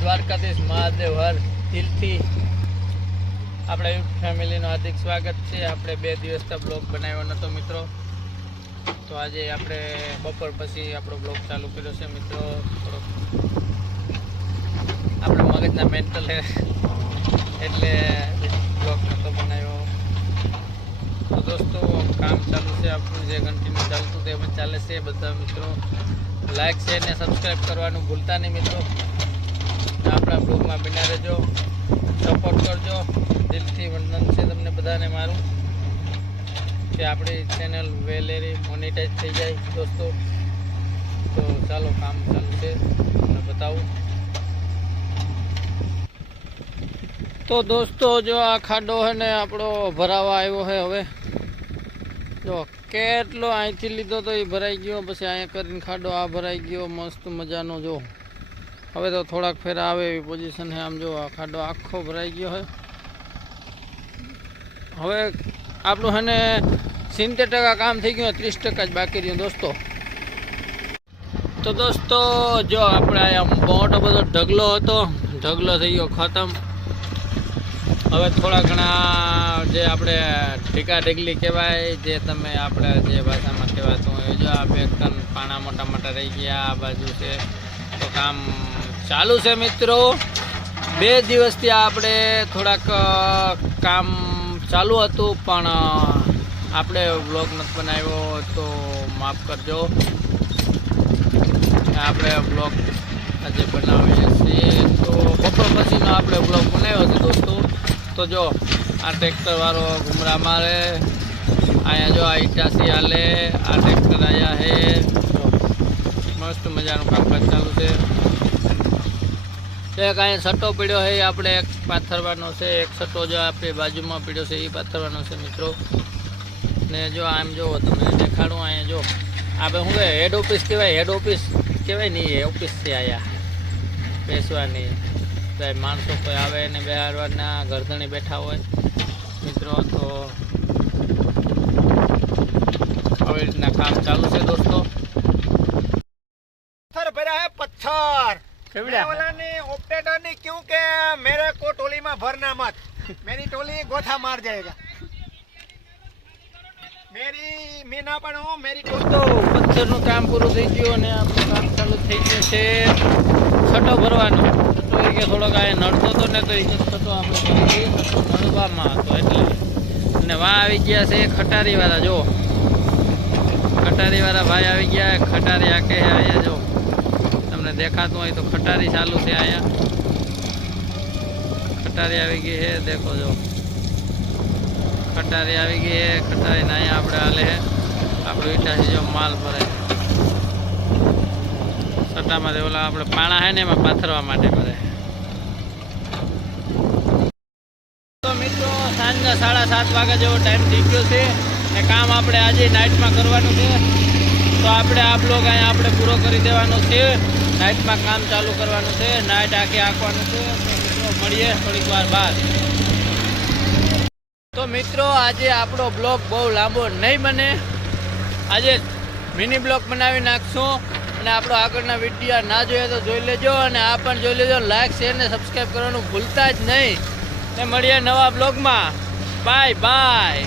દ્વારકાધીશ મહાદેવ હર દિલથી આપણા યુટ્યુબ ફેમિલીનું હાર્દિક સ્વાગત છે। આપણે 2 દિવસથી બ્લોગ બનાવ્યો નહોતો મિત્રો, તો આજે આપણે બપોર પછી આપણો બ્લોગ ચાલુ કર્યો છે મિત્રો। થોડોક આપણે મગજના મેન્ટલ એટલે બ્લોગ નહોતો બનાવ્યો। તો દોસ્તો કામ ચાલુ છે આપણું, જે કન્ટિન્યુ ચાલતું તે પણ ચાલે છે। બધા મિત્રો લાઈક શેર ને સબસ્ક્રાઈબ કરવાનું ભૂલતા નહીં મિત્રો। આપણા બ્લોગમાં બન્યા રહેજો, સપોર્ટ કરજો। દિલથી વંદન છે તમને બધાને મારું, કે આપણી ચેનલ વેલેરી મોનેટાઈઝ થઈ જાય દોસ્તો। તો ચાલો કામ ચાલુ છે, તમને બતાવું। તો દોસ્તો જો આ ખાડો છે ને આપણો ભરાવા આવ્યો છે। હવે જો કેટલો અહીંથી લીધો તો એ ભરાઈ ગયો, પછી અહીંયા કરીને ખાડો આ ભરાઈ ગયો મસ્ત મજાનો। જો હવે તો થોડાક ફેરા આવે એવી પોઝિશન છે। આમ જો આ ખાડો આખો ભરાઈ ગયો છે। હવે આપણું છે ને 70% કામ થઈ ગયું, 30% જ બાકી રહ્યું દોસ્તો। તો દોસ્તો જો આપણે અહીંયા મોટો બધો ઢગલો હતો, ઢગલો થઈ ગયો ખતમ। હવે થોડા ઘણા જે આપણે ઢીકા ઢીગલી કહેવાય, જે તમે આપણે જે ભાષામાં કહેવાતું હોય, જો આ બે ત્રણ પાણા મોટા મોટા રહી ગયા આ બાજુ છે। તો કામ ચાલુ છે મિત્રો। 2 દિવસથી આપણે થોડાક કામ ચાલુ હતું, પણ આપણે વ્લોગ નથી બનાવ્યો તો માફ કરજો। આપણે વ્લોગ આજે બનાવીએ છીએ, તો બપોર પછીનો આપણે વ્લોગ બનાવ્યો છે દોસ્તો। તો જો આ ટ્રેક્ટરવાળો ઘુમરા મારે, અહીંયા જો આ ઈટાસી હાલે, આ ટ્રેક્ટર અહીંયા છે। મસ્ત મજાનું કામકાજ ચાલુ છે। એક અહીંયા સટ્ટો પડ્યો છે, આપણે એક પાથરવાનો છે। એક સટ્ટો જો આપણી બાજુમાં પડ્યો છે એ પાથરવાનો છે મિત્રો। ને જો આમ જો તમને દેખાડું, અહીંયા જો આપણે શું કહેવાય, હેડ ઓફિસ કહેવાય, હેડ ઓફિસ કહેવાય નહીં, ઓફિસ છે અહીંયા બેસવાની। તો માણસો કોઈ આવે ને બહારવાના ગરદણી બેઠા હોય મિત્રો। તો આવી રીતના કામ ચાલુ છે દોસ્તો। पत्थर भरा है पत्थर केवड़ा? वाला ने ऑपरेटर ने क्यों के मेरे को टोली में भरना मत, मेरी टोली गोथा मार जाएगा। मेरी मैं ना पढ़ो मेरी દોસ્તો પથ્થરનું કામ પૂરું થઈ ગયું અને આપણું કામ ચાલુ થઈ ગયું છે છટો ભરવાનો। તો એ કે થોડોક આ નડતો હતો ને, તો એ છટો આપણે છટો નડવામાં હતો એટલે। અને વા આવી ગયા છે ખટારીવાળા, જો ખટારીવાળા ભાઈ આવી ગયા। ખટારી આકે અહીંયા જો તમને દેખાતું હોય તો ખટારી ચાલુ છે અહીંયા, ખટારી આવી ગઈ છે દેખો। જો ખટારી આવી ગઈ છે, ખટારીને અહીંયા આપણે હાલે છે આપણું ઈટાથી જો માલ ભરે સટ્ટામાંથી, ઓલા આપણે પાણા છે ને એમાં પાથરવા માટે ભરે। તો મિત્રો સાંજના 7:30 વાગ્યા જેવો ટાઈમ થઈ ગયો છે ને કામ આપણે આજે નાઇટમાં કરવાનું છે। તો આપણે આ બ્લોગ અહીંયા આપણે પૂરો કરી દેવાનો છે। નાઇટમાં કામ ચાલુ કરવાનું છે, નાઇટ આખી આંકવાનું છે। તો મળીએ થોડીક વાર બાદ। તો મિત્રો આજે આપણો બ્લોગ બહુ લાંબો નહીં બને, આજે મિની બ્લોગ બનાવી નાખશું। અને આપણો આગળના વિડીયો ના જોઈએ તો જોઈ લેજો, અને આ પણ જોઈ લેજો। લાઈક શેર ને સબસ્ક્રાઈબ કરવાનું ભૂલતા જ નહીં। ને મળીએ નવા બ્લોગમાં। Bye bye.